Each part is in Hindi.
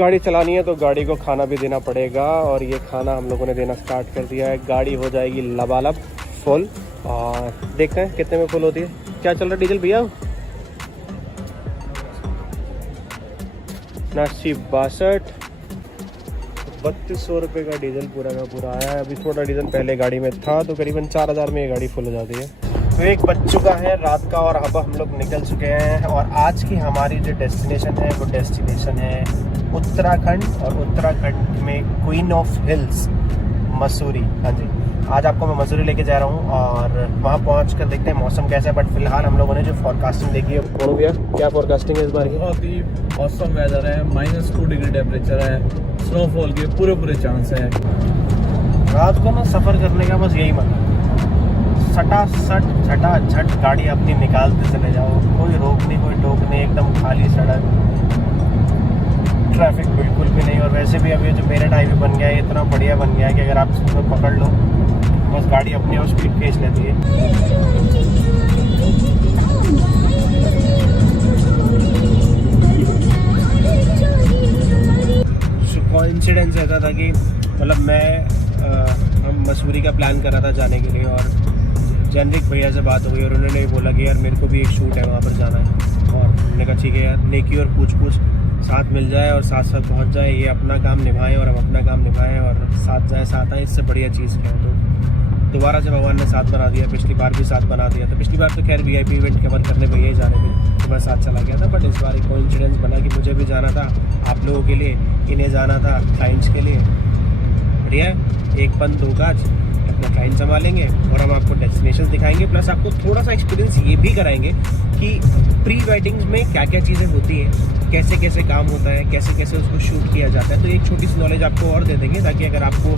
गाड़ी चलानी है तो गाड़ी को खाना भी देना पड़ेगा, और ये खाना हम लोगों ने देना स्टार्ट कर दिया है। गाड़ी हो जाएगी लबालब फुल, और देखते हैं कितने में फुल होती है। क्या चल रहा है डीजल भैया? 79-62, 3200 रुपये का डीजल पूरा का पूरा आया है। अभी थोड़ा डीजल पहले गाड़ी में था, तो करीबन 4000 में ये गाड़ी फुल हो जाती है। तो एक बज चुका है रात का, और अब हम लोग निकल चुके हैं। और आज की हमारी जो डेस्टिनेशन है वो डेस्टिनेशन है उत्तराखंड, और उत्तराखंड में क्वीन ऑफ हिल्स मसूरी। हाँ जी, आज आपको मैं मसूरी लेके जा रहा हूँ, और वहाँ पहुँच कर देखते हैं मौसम कैसा है। बट फिलहाल हम लोगों ने जो फोरकास्टिंग देखी है, बोलो भैया क्या फोरकास्टिंग है इस बार की? बहुत ही मौसम वेदर है, -2 डिग्री टेम्परेचर है, स्नोफॉल के पूरे चांस है। रात को ना सफ़र करने का बस यही मतलब, सटासट झटाझट गाड़ी अपनी निकालते चले जाओ, कोई रोक नहीं, कोई टोक नहीं, एकदम खाली सड़क, ट्रैफिक बिल्कुल भी नहीं। और वैसे भी अभी जो मेरठ हाईवे बन गया है, इतना बढ़िया बन गया है कि अगर आप इसको पकड़ लो, बस गाड़ी अपनी और स्पीड खींच लेती है। कोइंसिडेंस ऐसा था कि मतलब हम मसूरी का प्लान कर रहा था जाने के लिए, और जनरिक भैया से बात हो गई, और उन्होंने बोला कि यार मेरे को भी एक शूट है, वहाँ पर जाना है। और हमने कहा ठीक है यार, नेकी और पूछ साथ मिल जाए और साथ साथ पहुँच जाए, ये अपना काम निभाएं और हम अपना काम निभाएं, और साथ जाए साथ आए, इससे बढ़िया चीज़ क्या है। तो दोबारा से भगवान ने साथ बना दिया, पिछली बार भी साथ बना दिया। तो पिछली बार तो खैर VIP इवेंट कवर करने भैया ही जा रहे थे, तो मैं साथ चला गया था। बट इस बार एक कोइंसिडेंस बना कि मुझे भी जाना था आप लोगों के लिए, इन्हें जाना था क्लाइंट्स के लिए। बढ़िया, एक बंद दो काज, अपना क्लाइंट संभालेंगे और हम आपको डेस्टिनेशन दिखाएंगे, प्लस आपको थोड़ा सा एक्सपीरियंस ये भी कराएंगे कि प्री वेडिंग्स में क्या क्या चीज़ें होती हैं, कैसे कैसे काम होता है, कैसे कैसे उसको शूट किया जाता है। तो एक छोटी सी नॉलेज आपको और दे देंगे, ताकि अगर आपको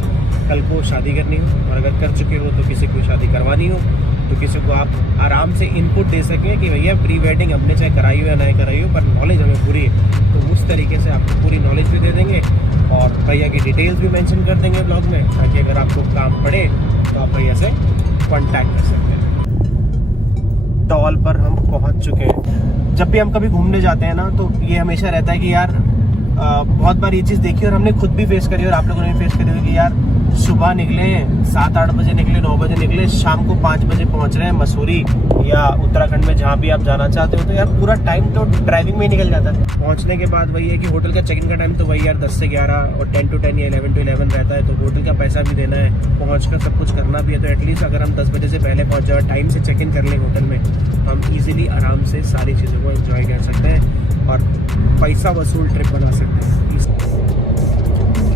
कल को शादी करनी हो, और अगर कर चुके हो तो किसी को शादी करवानी हो, तो किसी को आप आराम से इनपुट दे सकें कि भैया प्री वेडिंग हमने चाहे कराई हो या नहीं कराई हो, पर नॉलेज हमें पूरी है। तो उस तरीके से आपको पूरी नॉलेज भी दे देंगे, और भैया की डिटेल्स भी मेंशन कर देंगे ब्लॉग में, ताकि अगर आपको काम पड़े तो आप भैया से कांटेक्ट कर सकते हैं। टॉल पर हम पहुंच चुके हैं। जब भी हम कभी घूमने जाते हैं ना, तो ये हमेशा रहता है कि यार बहुत बार ये चीज़ देखी, और हमने खुद भी फेस करी, और आप लोगों ने भी फेस करी होगी कि यार सुबह निकले 7-8 बजे निकले, 9 बजे निकले, शाम को 5 बजे पहुंच रहे हैं मसूरी या उत्तराखंड में जहाँ भी आप जाना चाहते हो। तो यार पूरा टाइम तो ड्राइविंग में ही निकल जाता है। पहुंचने के बाद वही है कि होटल का चेक इन का टाइम तो वही यार 10 से 11 और 10 to 10 या 11 to 11 रहता है। तो होटल का पैसा भी देना है, पहुँच कर सब कुछ करना भी है। तो एटलीस्ट अगर हम 10 बजे से पहले पहुँच जाए, टाइम से चेक इन कर लें होटल में, हम ईजिली आराम से सारी चीज़ों को एंजॉय कर सकते हैं और पैसा वसूल ट्रिप बना सकते हैं।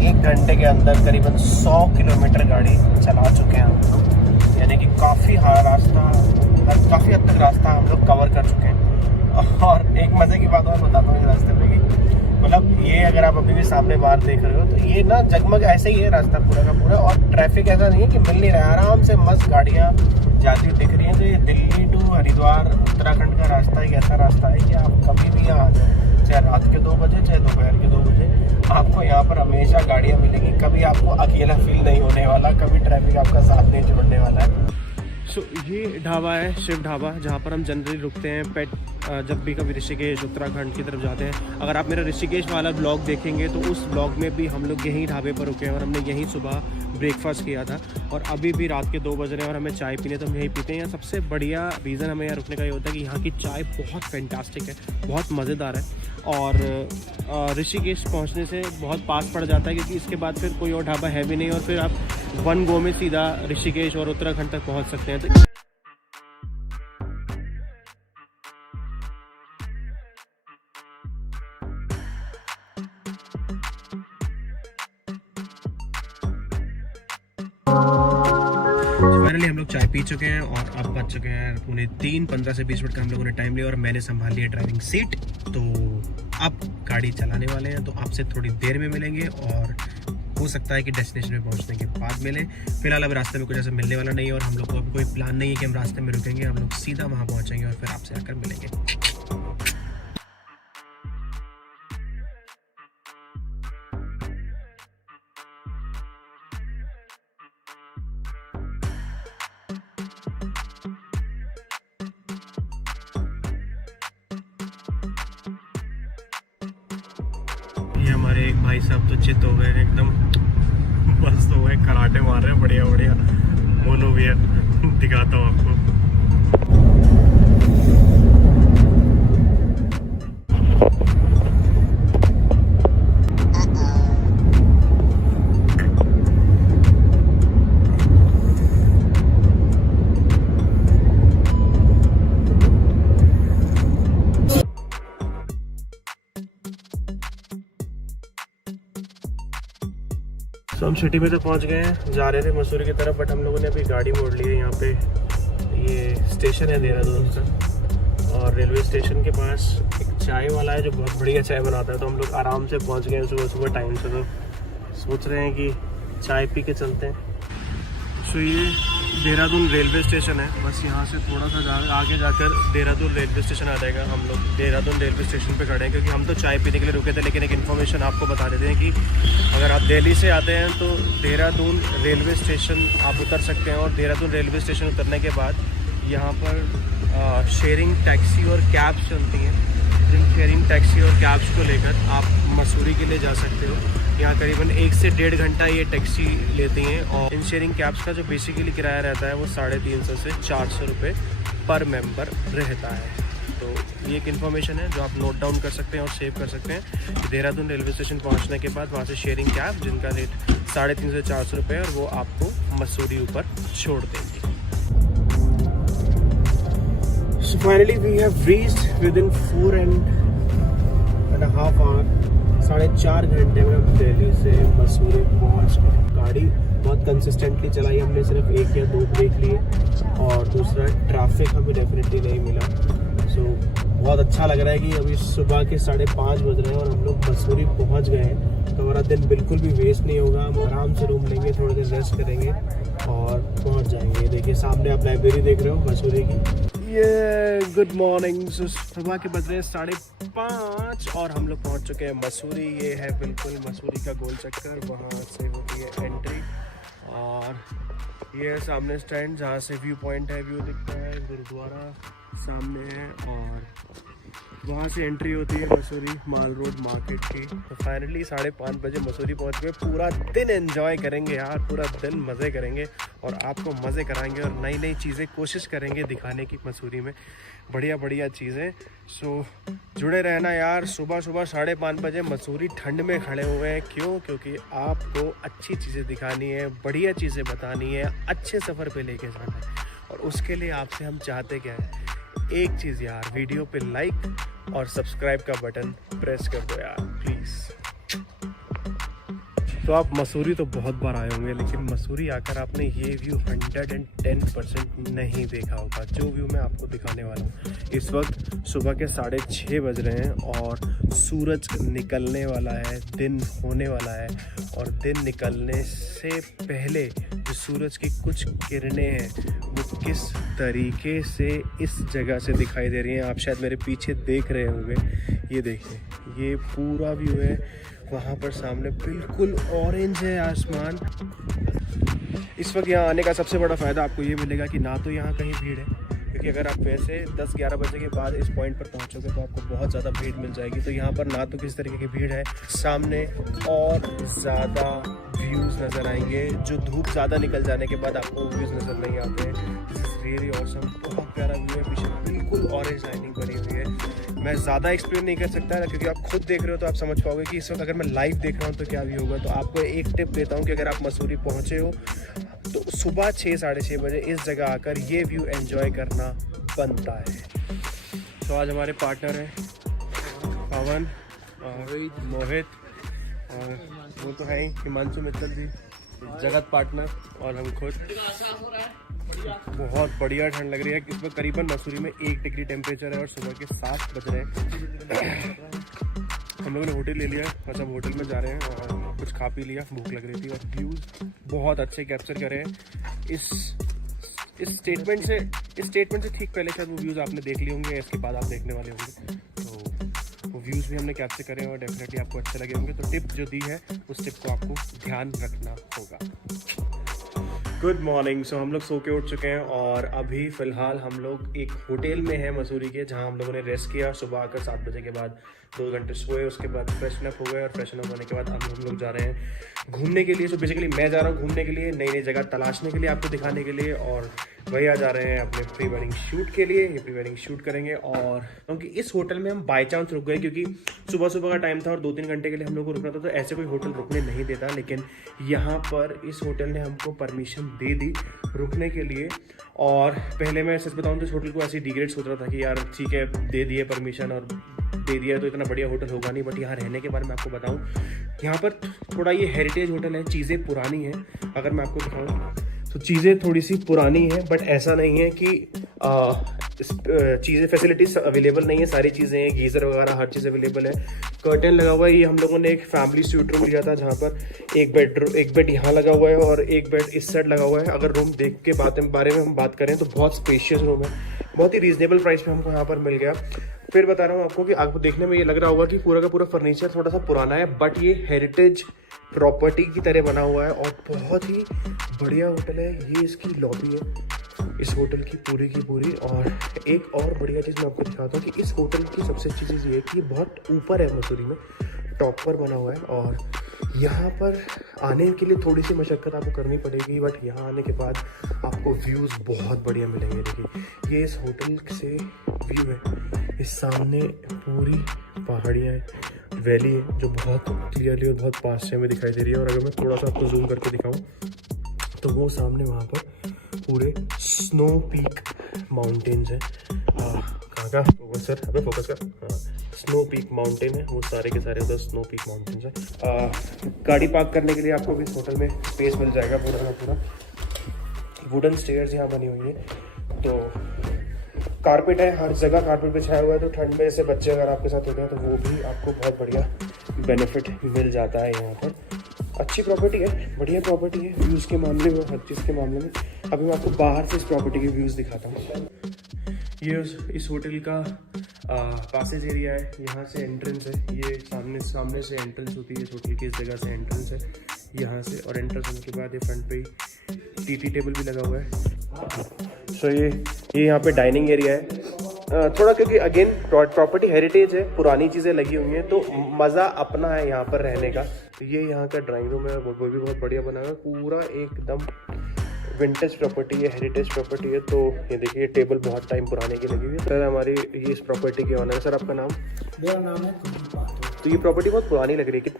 1 घंटे के अंदर करीबन 100 किलोमीटर गाड़ी चला चुके हैं हम, यानी कि काफ़ी हद तक रास्ता हम लोग कवर कर चुके हैं। और एक मज़े की बात और बताता हूँ इस रास्ते पे कि मतलब ये अगर आप अभी भी सामने बाहर देख रहे हो, तो ये ना जगमग ऐसे ही है रास्ता पूरा का पूरा, और ट्रैफिक ऐसा नहीं है कि मिल नहीं रहा है, आराम से मस्त गाड़ियाँ जाती हुई दिख रही हैं। तो ये दिल्ली टू हरिद्वार उत्तराखंड का रास्ता एक ऐसा रास्ता है कि आप कभी भी यहाँ आ जाओ, चाहे रात के 2 बजे चाहे दोपहर के 2 बजे, आपको यहाँ पर हमेशा गाड़ियाँ मिलेंगी। कभी आपको अकेला फील नहीं होने वाला, कभी ट्रैफिक आपका साथ नहीं छोड़ने वाला है। ये ढाबा है शिव ढाबा, जहाँ पर हम जनरली रुकते हैं पेट जब भी कभी ऋषिकेश उत्तराखंड की तरफ जाते हैं। अगर आप मेरा ऋषिकेश वाला ब्लॉग देखेंगे तो उस ब्लॉग में भी हम लोग यहीं ढाबे पर रुके हैं, और हमने यहीं सुबह ब्रेकफास्ट किया था। और अभी भी रात के 2 बज रहे हैं और हमें चाय पीने तो हम यहीं पीते हैं। यहाँ सबसे बढ़िया रीज़न हमें यहाँ रुकने का ये होता है कि यहाँ की चाय बहुत फैंटास्टिक है, बहुत मज़ेदार है, और ऋषिकेश पहुँचने से बहुत पास पड़ जाता है, क्योंकि इसके बाद फिर कोई और ढाबा है भी नहीं, और फिर आप 1 गो में सीधा ऋषिकेश और उत्तराखंड तक पहुँच सकते हैं। तो फाइनली हम लोग चाय पी चुके हैं, और अब बज चुके हैं 3:15, 15 से 20 मिनट का हम लोगों ने टाइम लिया, और मैंने संभाल लिया ड्राइविंग सीट। तो अब गाड़ी चलाने वाले हैं, तो आपसे थोड़ी देर में मिलेंगे, और हो सकता है कि डेस्टिनेशन में पहुंचने के बाद मिलें। फिलहाल अब रास्ते में कुछ ऐसा मिलने वाला नहीं है, और हम लोग को अब कोई प्लान नहीं है कि हम रास्ते में रुकेंगे। हम लोग सीधा वहाँ पहुँचेंगे और फिर आपसे आकर मिलेंगे। ये हमारे और एक भाई साहब तो चित हो गए एकदम, मस्त हो गए, कराटे मार रहे हैं बढ़िया बढ़िया। मोनो भी है, दिखाता हूँ आपको। तो हम सिटी में तो पहुंच गए हैं, जा रहे थे मसूरी की तरफ, बट हम लोगों ने अभी गाड़ी मोड़ ली है। यहाँ पे ये स्टेशन है देहरादून का, और रेलवे स्टेशन के पास एक चाय वाला है जो बहुत बढ़िया चाय बनाता है। तो हम लोग आराम से पहुंच गए हैं सुबह सुबह टाइम से। तो सोच रहे हैं कि चाय पी के चलते हैं। सो ये देहरादून रेलवे स्टेशन है, बस यहाँ से थोड़ा सा आगे जाकर देहरादून रेलवे स्टेशन आ जाएगा। हम लोग देहरादून रेलवे स्टेशन पे खड़े हैं क्योंकि हम तो चाय पीने के लिए रुके थे, लेकिन एक इन्फॉर्मेशन आपको बता देते हैं कि अगर आप दिल्ली से आते हैं तो देहरादून रेलवे स्टेशन आप उतर सकते हैं, और देहरादून रेलवे स्टेशन उतरने के बाद यहाँ पर शेयरिंग टैक्सी और कैब्स चलती हैं। जिन शेयरिंग टैक्सी और कैब्स को लेकर आप मसूरी के लिए जा सकते हो। यहाँ करीबन 1 से 1.5 घंटा ये टैक्सी लेती हैं, और इन शेयरिंग कैब्स का जो बेसिकली किराया रहता है वो 350 से 400 रुपये पर मेंबर रहता है। तो ये एक इन्फॉर्मेशन है जो आप नोट डाउन कर सकते हैं और सेव कर सकते हैं। देहरादून रेलवे स्टेशन पहुँचने के बाद वहाँ से शेयरिंग कैब जिनका रेट 350 से 400 रुपये है, और वो आपको मसूरी ऊपर छोड़ देंगे। So finally we have reached within 4.5 hours, 4.5 घंटे में हम दिल्ली से मसूरी पहुंच गए। गाड़ी बहुत कंसिस्टेंटली चलाई हमने, सिर्फ 1 या 2 ब्रेक लिए, और दूसरा ट्रैफिक हमें डेफिनेटली नहीं मिला। सो बहुत अच्छा लग रहा है कि अभी सुबह के 5:30 बज रहे हैं और हम लोग मसूरी पहुंच गए हैं। तो हमारा दिन बिल्कुल भी वेस्ट नहीं होगा, हम आराम से रूम लेंगे, थोड़ी देर रेस्ट करेंगे और पहुंच जाएंगे। देखिए सामने आप लाइब्रेरी देख रहे हो मसूरी की। ये गुड मॉर्निंग, सुबह के बज रहे हैं 5:30 और हम लोग पहुंच चुके हैं मसूरी। ये है बिल्कुल मसूरी का गोल चक्कर, वहाँ से होती है एंट्री, और ये है सामने स्टैंड जहाँ से व्यू पॉइंट है, व्यू दिखता है, गुरुद्वारा सामने है, और वहाँ से एंट्री होती है मसूरी माल रोड मार्केट की। तो फाइनली 5:30 बजे मसूरी पहुँच गए। पूरा दिन एंजॉय करेंगे यार, पूरा दिन मज़े करेंगे और आपको मज़े कराएंगे और नई नई चीज़ें कोशिश करेंगे दिखाने की मसूरी में, बढ़िया बढ़िया चीज़ें। सो जुड़े रहना यार। सुबह 5:30 बजे मसूरी ठंड में खड़े हुए हैं, क्यों? क्योंकि आपको अच्छी चीज़ें दिखानी है, बढ़िया चीज़ें बतानी है, अच्छे सफ़र पे लेके जाना है। और उसके लिए आपसे हम चाहते क्या है, एक चीज़ यार, वीडियो पे लाइक और सब्सक्राइब का बटन प्रेस कर दो यार प्लीज़। तो आप मसूरी तो बहुत बार आए होंगे, लेकिन मसूरी आकर आपने ये व्यू 110% नहीं देखा होगा जो व्यू मैं आपको दिखाने वाला हूँ। इस वक्त सुबह के 6:30 बज रहे हैं और सूरज निकलने वाला है, दिन होने वाला है, और दिन निकलने से पहले जो सूरज की कुछ किरणें हैं वो किस तरीके से इस जगह से दिखाई दे रही हैं, आप शायद मेरे पीछे देख रहे होंगे। ये देखिए, ये पूरा व्यू है, वहाँ पर सामने बिल्कुल ऑरेंज है आसमान। इस वक्त यहाँ आने का सबसे बड़ा फ़ायदा आपको ये मिलेगा कि ना तो यहाँ कहीं भीड़ है, क्योंकि अगर आप वैसे 10-11 बजे के बाद इस पॉइंट पर पहुँचोगे तो आपको बहुत ज़्यादा भीड़ मिल जाएगी। तो यहाँ पर ना तो किसी तरीके की भीड़ है, सामने और ज़्यादा व्यूज़ नज़र आएंगे जो धूप ज़्यादा निकल जाने के बाद आपको व्यूज़ नज़र नहीं आते हैं। रियली ऑसम, बहुत प्यारा व्यू है, पीछे बिल्कुल ऑरेंज लाइनिंग बनी हुई है। मैं ज़्यादा एक्सप्लेन नहीं कर सकता ना, क्योंकि आप खुद देख रहे हो तो आप समझ पाओगे कि इस वक्त अगर मैं लाइव देख रहा हूँ तो क्या व्यू होगा। तो आपको एक टिप देता हूँ कि अगर आप मसूरी पहुँचे हो तो सुबह 6-6:30 बजे इस जगह आकर ये व्यू एंजॉय करना बनता है। तो आज हमारे पार्टनर हैं पवन और मोहित, और वो तो है ही हिमांशु मित्तल जी, जगत पार्टनर, और हम खुद। बहुत बढ़िया ठंड लग रही है। इसमें करीबन मसूरी में 1 डिग्री टेम्परेचर है और सुबह के 7 बज रहे हैं। हम लोगों ने होटल ले लिया, बस अब होटल में जा रहे हैं और कुछ खा पी लिया, भूख लग रही थी, और व्यूज़ बहुत अच्छे कैप्चर करे हैं। इस स्टेटमेंट से ठीक पहले शायद वो व्यूज़ आपने देख लिए होंगे, इसके बाद आप देखने वाले होंगे। तो वो व्यूज़ भी हमने कैप्चर करे हैं और डेफिनेटली आपको अच्छे लगे होंगे। तो टिप जो दी है उस टिप को आपको ध्यान रखना होगा। Good morning. सो हम लोग सो के उठ चुके हैं और अभी फ़िलहाल हम लोग एक होटल में हैं मसूरी के, जहां हम लोगों ने रेस्ट किया। सुबह आकर 7 बजे के बाद 2 घंटे सोए, उसके बाद फ्रेशन अप हो गए और फ्रेशन अप होने के बाद अब हम लोग जा रहे हैं घूमने के लिए। सो बेसिकली मैं जा रहा हूँ घूमने के लिए, नई नई जगह तलाशने के लिए, आपको दिखाने के लिए। और भैया जा रहे हैं अपने प्री वेडिंग शूट के लिए, ये प्री वेडिंग शूट करेंगे। और क्योंकि इस होटल में हम बाई चांस रुक गए, क्योंकि सुबह सुबह का टाइम था और 2-3 घंटे के लिए हम लोग को रुकना था, तो ऐसे कोई होटल रुकने नहीं देता। लेकिन यहाँ पर इस होटल ने हमको परमिशन दे दी रुकने के लिए। और पहले मैं सच बताऊँ तो इस होटल को ऐसे डिग्रेड सोच रहा था कि यार ठीक है, दे दिए परमिशन और दे दिया तो इतना बढ़िया होटल होगा नहीं। बट यहाँ रहने के बारे में आपको बताऊँ, यहाँ पर थोड़ा ये हेरिटेज होटल है, चीज़ें पुरानी हैं। अगर मैं आपको दिखाऊँ तो चीज़ें थोड़ी सी पुरानी है, बट ऐसा नहीं है कि चीज़ें फैसिलिटीज अवेलेबल नहीं है। सारी चीज़ें हैं, गीज़र वगैरह हर चीज़ अवेलेबल है। कर्टन लगा हुआ है। ये हम लोगों ने एक फैमिली स्यूट रूम लिया था, जहाँ पर एक बेड यहाँ लगा हुआ है और एक बेड इस साइड लगा हुआ है। अगर रूम देख के बारे में हम बात करें तो बहुत स्पेशियस रूम है, बहुत ही रीजनेबल प्राइस पे हमको यहाँ पर मिल गया। फिर बता रहा हूँ आपको कि आपको देखने में ये लग रहा होगा कि पूरा का पूरा फर्नीचर थोड़ा सा पुराना है, बट ये हेरिटेज प्रॉपर्टी की तरह बना हुआ है और बहुत ही बढ़िया होटल है। ये इसकी लॉबी है इस होटल की पूरी। और एक और बढ़िया चीज़ मैं आपको दिखाता हूँ कि इस होटल की सबसे अच्छी चीज़ ये है कि ये बहुत ऊपर है, मसूरी में टॉप पर बना हुआ है। और यहाँ पर आने के लिए थोड़ी सी मशक्क़त आपको करनी पड़ेगी, बट यहाँ आने के बाद आपको व्यूज़ बहुत बढ़िया मिलेंगे। देखिए ये इस होटल से व्यू है, इस सामने पूरी पहाड़ियाँ हैं, वैली है जो बहुत क्लियरली और बहुत पास से हमें दिखाई दे रही है। और अगर मैं थोड़ा सा आपको जूम करके दिखाऊँ तो वो सामने वहाँ पर पूरे स्नो पीक माउंटेन्स हैं। कहाँ का फोकस सर, अबे फोकस कर। हाँ, स्नो पीक माउंटेन है, वो सारे के सारे उधर स्नो पीक माउंटेन्स हैं। गाड़ी पार्क करने के लिए आपको भी इस होटल में स्पेस मिल जाएगा पूरा का पूरा। वुडन स्टेयर्स यहाँ बनी हुई है, तो कारपेट है, हर जगह कारपेट बिछाया हुआ है। तो ठंड में जैसे बच्चे अगर आपके साथ होते हैं तो वो भी आपको बहुत बढ़िया बेनिफिट मिल जाता है यहाँ पर। अच्छी प्रॉपर्टी है, बढ़िया प्रॉपर्टी है व्यूज़ के मामले में, हर चीज़ के मामले में। अभी मैं आपको बाहर से इस प्रॉपर्टी के व्यूज़ दिखाता हूँ। ये इस होटल का पासेज एरिया है, यहाँ से एंट्रेंस है। ये सामने से एंट्रेंस होती है इस होटल की, इस जगह से एंट्रेंस है यहाँ से। और एंट्रेंस होने के बाद ये फ्रंट पे टी टेबल भी लगा हुआ है। सो ये यहाँ पे डाइनिंग एरिया है। थोड़ा क्योंकि अगेन प्रॉपर्टी हेरिटेज है, पुरानी चीज़ें लगी हुई हैं, तो मज़ा अपना है यहाँ पर रहने का। तो ये यहाँ का ड्राइंग रूम है, वो भी बहुत बढ़िया बना हुआ है, पूरा एकदम विंटेज प्रॉपर्टी है, हेरिटेज प्रॉपर्टी है। तो ये देखिए टेबल बहुत टाइम पुराने की लगी हुई है। सर हमारी ये इस प्रॉपर्टी के ऑनर है। सर आपका नाम? मेरा नाम है कुलदीप माथुर। तो ये प्रॉपर्टी बहुत पुरानी लग रही है,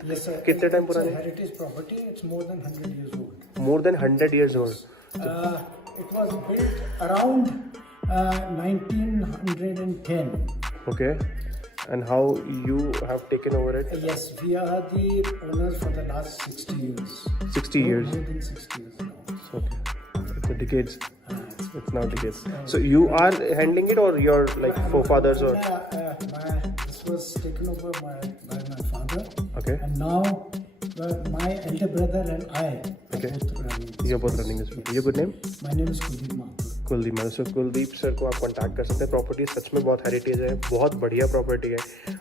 कितने टाइम पुरानी? Heritage property, it's more than 100 years old. More than 100 years old. It was built around 1910. Okay. And how you have taken over it? Yes, we are the owners for the last 60 years. 60 years. More than 60 years now. Okay. It's a decades. It's now decades. So you are handling it, or your like forefathers, or? This was taken over by my father. Okay. And now my elder brother and I are both running. You're both running this. Your good name? My name is Kuldip Mathur. Kuldeep sir को आप कांटेक्ट कर सकते हैं। प्रॉपर्टी सच में बहुत हेरिटेज है, बहुत बढ़िया प्रॉपर्टी है,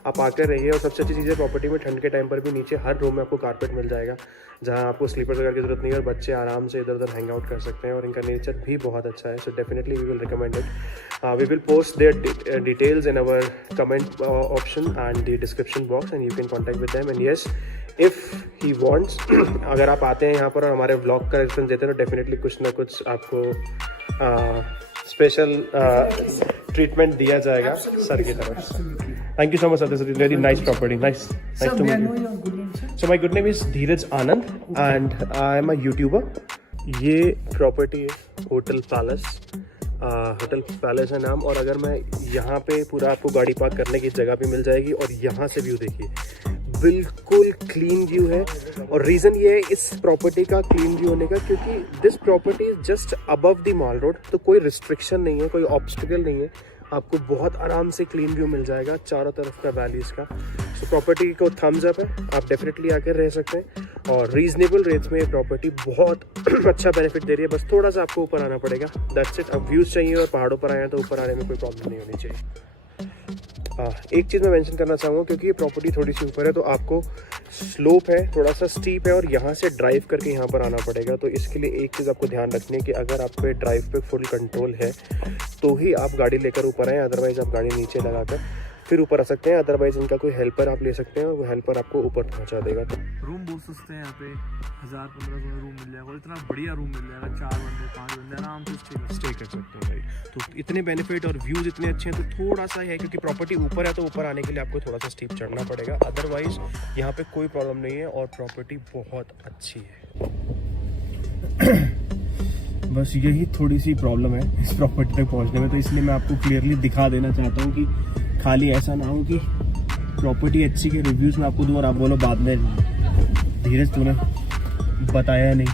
आप आकर रहिए। और सबसे अच्छी चीज़ है प्रॉपर्टी में, ठंड के टाइम पर भी नीचे हर रूम में आपको कारपेट मिल जाएगा, जहां आपको स्लीपर्स वगैरह की जरूरत नहीं है और बच्चे आराम से इधर उधर हैंग आउट कर सकते हैं। और इनका नेचर भी बहुत अच्छा है। So definitely we will recommend it. We will post their details in our comment option and the description box, and you can contact with them. And yes, if he wants, अगर आप आते हैं यहाँ पर और हमारे ब्लॉग का रेस्पॉन्स देते हैं तो डेफिनेटली कुछ ना कुछ आपको स्पेशल ट्रीटमेंट दिया जाएगा सर की तरफ। Thank you so much sir, this is very nice property, nice to meet you. So my good name is Dheeraj Anand and I am a YouTuber. ये प्रॉपर्टी है होटल पैलेस है नाम। और अगर मैं यहाँ पे पूरा आपको गाड़ी पार्क करने की जगह भी मिल जाएगी। और यहाँ से व्यू देखिए, बिल्कुल क्लीन व्यू है। और रीज़न ये है इस प्रॉपर्टी का क्लीन व्यू होने का, क्योंकि this property is just above the mall road, तो कोई रिस्ट्रिक्शन नहीं है, कोई ऑब्स्टिकल नहीं है। आपको बहुत आराम से क्लीन व्यू मिल जाएगा चारों तरफ का वैलीज का। सो प्रॉपर्टी को थम्स अप है, आप डेफिनेटली आकर रह सकते हैं। और रीजनेबल रेट्स में ये प्रॉपर्टी बहुत अच्छा बेनिफिट दे रही है। बस थोड़ा सा आपको ऊपर आना पड़ेगा, दैट्स इट। अब व्यूज़ चाहिए और पहाड़ों पर आए हैं तो ऊपर आने में कोई प्रॉब्लम नहीं होनी चाहिए। एक चीज़ मैं मेंशन करना चाहूँगा, क्योंकि ये प्रॉपर्टी थोड़ी सी ऊपर है तो आपको स्लोप है, थोड़ा सा स्टीप है और यहाँ से ड्राइव करके यहाँ पर आना पड़ेगा। तो इसके लिए एक चीज़ आपको ध्यान रखनी है कि अगर आप पे ड्राइव पे फुल कंट्रोल है तो ही आप गाड़ी लेकर ऊपर आएँ, अदरवाइज़ आप गाड़ी नीचे लगाकर फिर ऊपर आ सकते हैं। अदरवाइज़ इनका कोई हेल्पर आप ले सकते हैं और वो हेल्पर आपको ऊपर पहुँचा देगा। रूम बहुत सस्ते हैं यहाँ पे, 1000-1500 रूम मिल जाएगा और इतना बढ़िया रूम मिल जाएगा, 4 बंदे 5 बंदे आराम से स्टे कर सकते हैं राइट। तो इतने बेनिफिट और व्यूज़ इतने अच्छे हैं, तो थोड़ा सा है क्योंकि प्रॉपर्टी ऊपर है तो ऊपर आने के लिए आपको थोड़ा सा स्टीप चढ़ना पड़ेगा। अदरवाइज़ यहाँ पे कोई प्रॉब्लम नहीं है और प्रॉपर्टी बहुत अच्छी है। बस यही थोड़ी सी प्रॉब्लम है इस प्रॉपर्टी तक पहुँचने में, तो इसलिए मैं आपको क्लियरली दिखा देना चाहता हूँ कि खाली ऐसा ना हो कि प्रॉपर्टी अच्छी के रिव्यूज़ में आपको दूँ और आप बोलो बाद में धीरज तूने बताया नहीं।